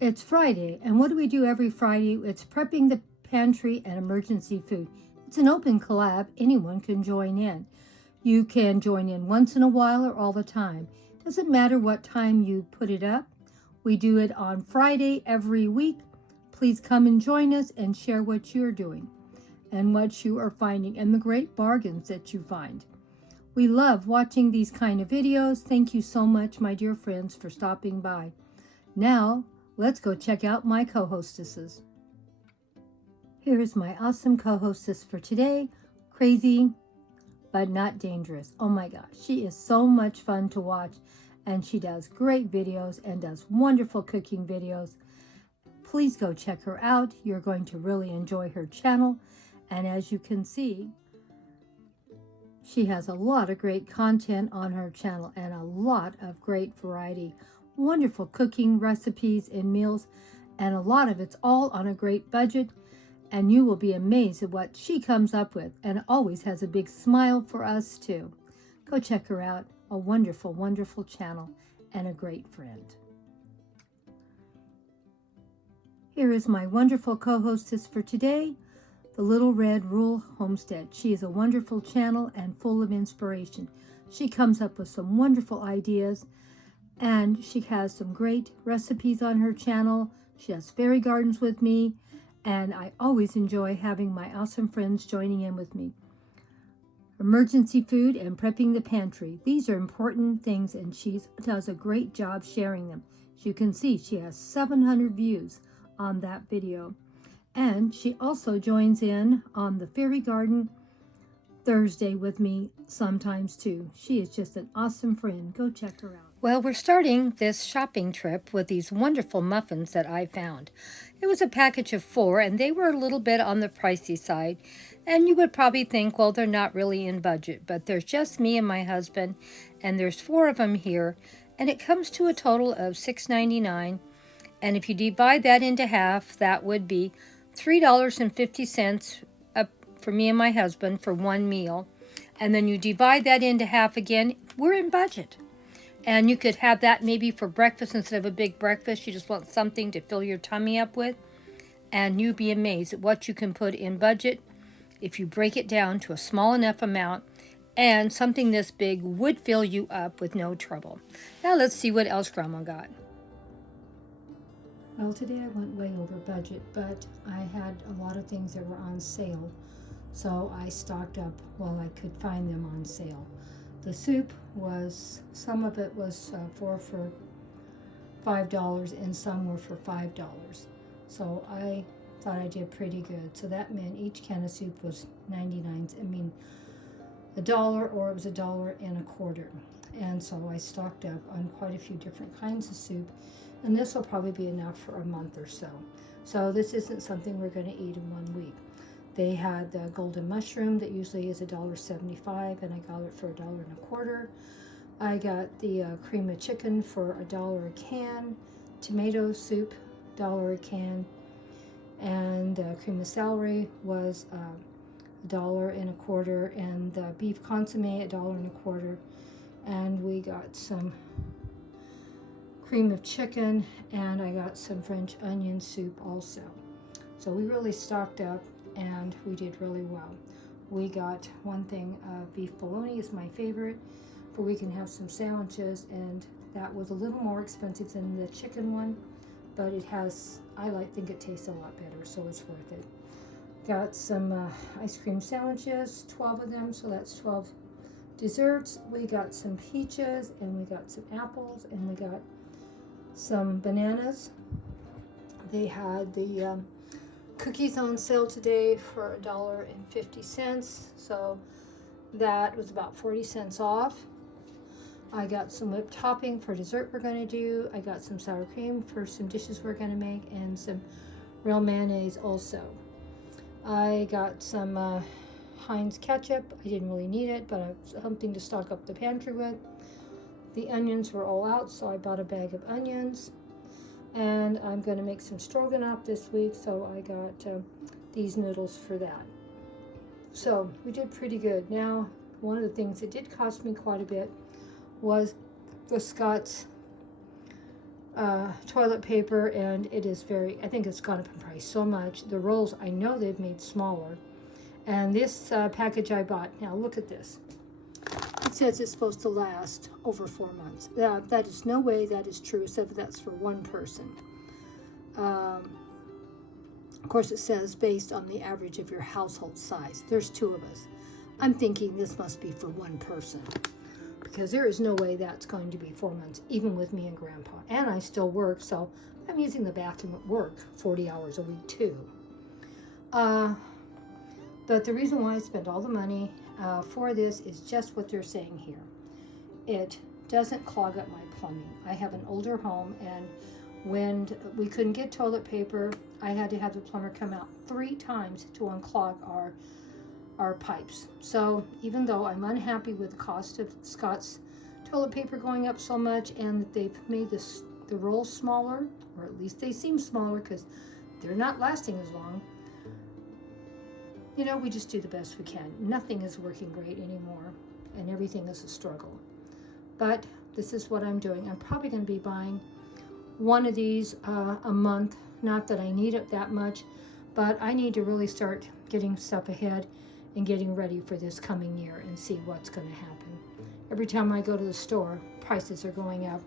It's Friday, and what do we do every Friday? It's prepping the pantry and emergency food. It's an open collab. Anyone can join in. You can join in once in a while or all the time. Doesn't matter what time you put it up. We do it on Friday every week. Please come and join us and share what you're doing and what you are finding and the great bargains that you find. We love watching these kind of videos. Thank you so much, my dear friends, for stopping by. Now, let's go check out my co-hostesses. Here is my awesome co-hostess for today, Crazy but Not Dangerous. Oh my gosh, she is so much fun to watch, and she does great videos and does wonderful cooking videos. Please go check her out. You're going to really enjoy her channel, and as you can see, she has a lot of great content on her channel and a lot of great variety. Wonderful cooking recipes and meals, and a lot of it's all on a great budget, and you will be amazed at what she comes up with, and always has a big smile for us too. Go check her out. A wonderful, wonderful channel and a great friend. Here is my wonderful co-hostess for today, the Little Red Rural Homestead. She is a wonderful channel and full of inspiration. She comes up with some wonderful ideas, and she has some great recipes on her channel. She has fairy gardens with me, and I always enjoy having my awesome friends joining in with me. Emergency food and prepping the pantry. These are important things, and she does a great job sharing them. As you can see, she has 700 views on that video. And she also joins in on the fairy garden Thursday with me sometimes too. She is just an awesome friend. Go check her out. Well, we're starting this shopping trip with these wonderful muffins that I found. It was a package of 4, and they were a little bit on the pricey side. And you would probably think, well, they're not really in budget, but there's just me and my husband, and there's 4 of them here, and it comes to a total of $6.99. And if you divide that into half, that would be $3.50 for me and my husband for one meal. And then you divide that into half again, we're in budget. And you could have that maybe for breakfast instead of a big breakfast. You just want something to fill your tummy up with. And you'd be amazed at what you can put in budget if you break it down to a small enough amount. And something this big would fill you up with no trouble. Now let's see what else Grandma got. Well, today I went way over budget, but I had a lot of things that were on sale. So I stocked up while I could find them on sale. The soup was, some of it was for $5 and some were for $5. So I thought I did pretty good. So that meant each can of soup was 99 cents. I mean, $1, or it was $1.25. And so I stocked up on quite a few different kinds of soup. And this will probably be enough for a month or so. So this isn't something we're going to eat in 1 week. They had the golden mushroom that usually is $1.75, and I got it for $1.25. I got the cream of chicken for $1 a can, tomato soup $1 a can, and the cream of celery was $1.25, and the beef consomme $1.25, and we got some cream of chicken, and I got some French onion soup also. So we really stocked up, and we did really well. We got one thing of beef bologna is my favorite, but we can have some sandwiches, and that was a little more expensive than the chicken one, but it has, think it tastes a lot better, so it's worth it. Got some ice cream sandwiches, 12 of them, so that's 12 desserts. We got some peaches, and we got some apples, and we got some bananas. They had the cookies on sale today for $1.50, so that was about 40 cents off. I got some whipped topping for dessert we're going to do. I got some sour cream for some dishes we're going to make, and some real mayonnaise also. I got some Heinz ketchup. I didn't really need it, but something to stock up the pantry with. The onions were all out, so I bought a bag of onions. And I'm going to make some stroganoff this week, so I got these noodles for that. So we did pretty good. Now, one of the things that did cost me quite a bit was the Scott's toilet paper, and it is I think it's gone up in price so much. The rolls, I know they've made smaller. And this package I bought, now look at this. It says it's supposed to last over 4 months. That is no way that is true, except that's for one person. Of course, it says based on the average of your household size. There's 2 of us. I'm thinking this must be for one person, because there is no way that's going to be 4 months, even with me and Grandpa. And I still work, so I'm using the bathroom at work 40 hours a week too. But the reason why I spent all the money for this is just what they're saying here. It doesn't clog up my plumbing. I have an older home, and when we couldn't get toilet paper, I had to have the plumber come out 3 times to unclog our pipes. So even though I'm unhappy with the cost of Scott's toilet paper going up so much, and that they've made the rolls smaller, or at least they seem smaller because they're not lasting as long, you know, we just do the best we can. Nothing is working great anymore, and everything is a struggle. But this is what I'm doing. I'm probably going to be buying one of these a month. Not that I need it that much, but I need to really start getting stuff ahead and getting ready for this coming year and see what's going to happen. Every time I go to the store, prices are going up.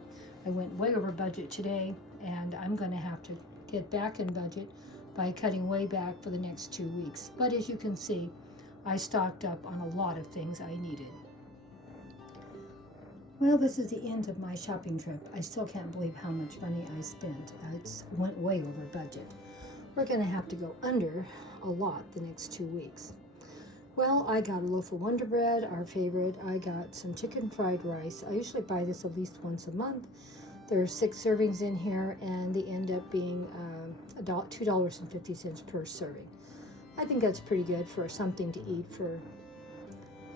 I went way over budget today, and I'm going to have to get back in budget by cutting way back for the next 2 weeks. But as you can see, I stocked up on a lot of things I needed. Well, this is the end of my shopping trip. I still can't believe how much money I spent. It went way over budget. We're going to have to go under a lot the next 2 weeks. Well, I got a loaf of Wonder Bread, our favorite. I got some chicken fried rice. I usually buy this at least once a month. There's 6 servings in here, and they end up being $2.50 per serving. I think that's pretty good for something to eat for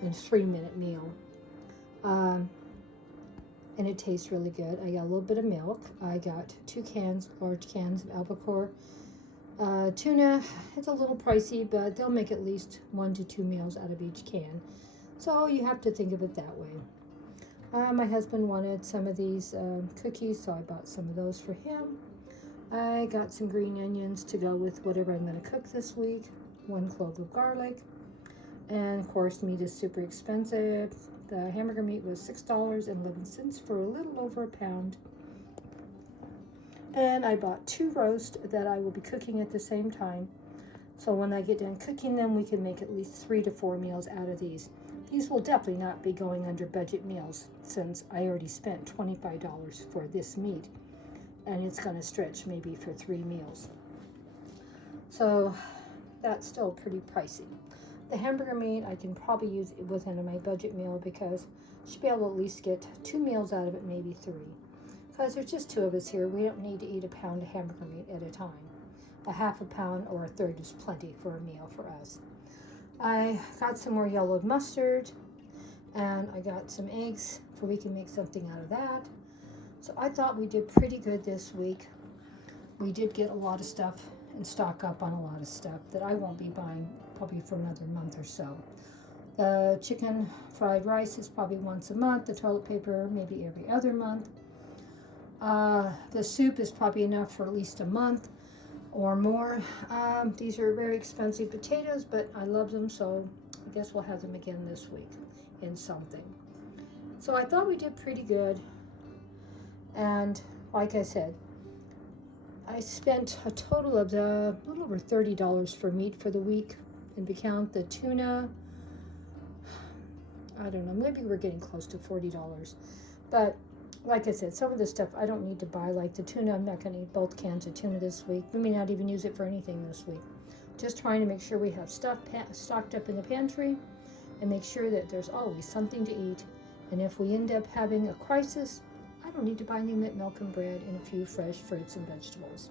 a 3-minute meal. And it tastes really good. I got a little bit of milk. I got 2 large cans of albacore tuna. It's a little pricey, but they'll make at least 1 to 2 meals out of each can. So you have to think of it that way. My husband wanted some of these cookies, so I bought some of those for him. I got some green onions to go with whatever I'm going to cook this week. 1 clove of garlic. And of course, meat is super expensive. The hamburger meat was $6.11 for a little over a pound. And I bought 2 roasts that I will be cooking at the same time. So when I get done cooking them, we can make at least 3 to 4 meals out of these. These will definitely not be going under budget meals, since I already spent $25 for this meat, and it's going to stretch maybe for 3 meals. So that's still pretty pricey. The hamburger meat, I can probably use it within my budget meal, because I should be able to at least get 2 meals out of it, maybe 3. Because there's just 2 of us here. We don't need to eat a pound of hamburger meat at a time. A half a pound or a third is plenty for a meal for us. I got some more yellowed mustard, and I got some eggs, so we can make something out of that. So I thought we did pretty good this week. We did get a lot of stuff and stock up on a lot of stuff that I won't be buying probably for another month or so. The chicken fried rice is probably once a month. The toilet paper maybe every other month. The soup is probably enough for at least a month or more. These are very expensive potatoes, but I love them, so I guess we'll have them again this week in something. So I thought we did pretty good, and like I said, I spent a total of a little over $30 for meat for the week, and if you count the tuna, I don't know, maybe we're getting close to $40, but like I said, some of the stuff I don't need to buy, like the tuna. I'm not going to eat both cans of tuna this week. We may not even use it for anything this week. Just trying to make sure we have stuff stocked up in the pantry, and make sure that there's always something to eat. And if we end up having a crisis, I don't need to buy any milk and bread and a few fresh fruits and vegetables.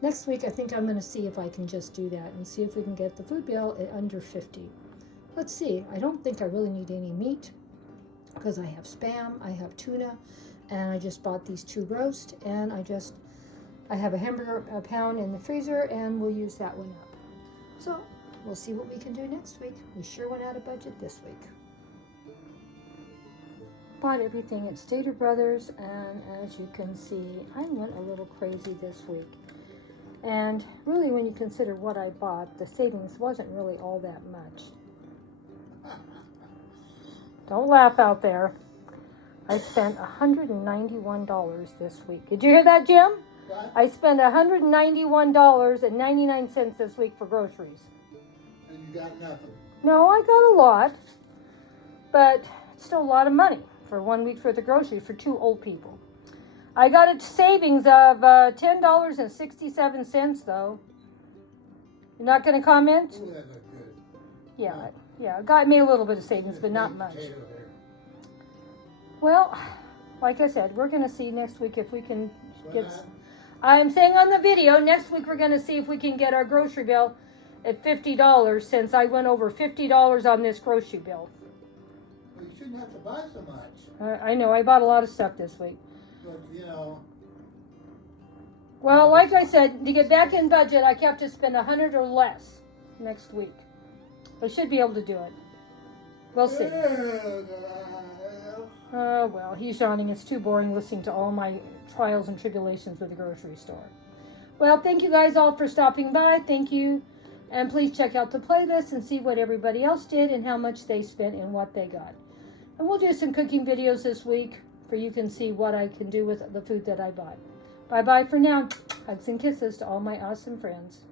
Next week, I think I'm going to see if I can just do that and see if we can get the food bill at under $50. Let's see. I don't think I really need any meat, because I have Spam, I have tuna, and I just bought these 2 roasts, and I have a hamburger a pound in the freezer, and we'll use that one up. So we'll see what we can do next week. We sure went out of budget this week. bought everything at Stater Brothers, and as you can see, I went a little crazy this week. And really, when you consider what I bought, the savings wasn't really all that much. Don't laugh out there. I spent $191 this week. Did you hear that, Jim? What? I spent $191.99 this week for groceries. And you got nothing. No, I got a lot, but it's still a lot of money for 1 week's worth of groceries for 2 old people. I got a savings of $10.67, though. You're not going to comment? Ooh, that looked good. Yeah, it got me a little bit of savings, but not much. Well, like I said, we're going to see next week if we can get... I'm saying on the video, next week we're going to see if we can get our grocery bill at $50, since I went over $50 on this grocery bill. Well, you shouldn't have to buy so much. I know, I bought a lot of stuff this week. But, you know... Well, like I said, to get back in budget, I have to spend $100 or less next week. I should be able to do it. We'll see. Oh, well, he's yawning. It's too boring listening to all my trials and tribulations with the grocery store. Well, thank you guys all for stopping by. Thank you. And please check out the playlist and see what everybody else did and how much they spent and what they got. And we'll do some cooking videos this week for you can see what I can do with the food that I bought. Bye-bye for now. Hugs and kisses to all my awesome friends.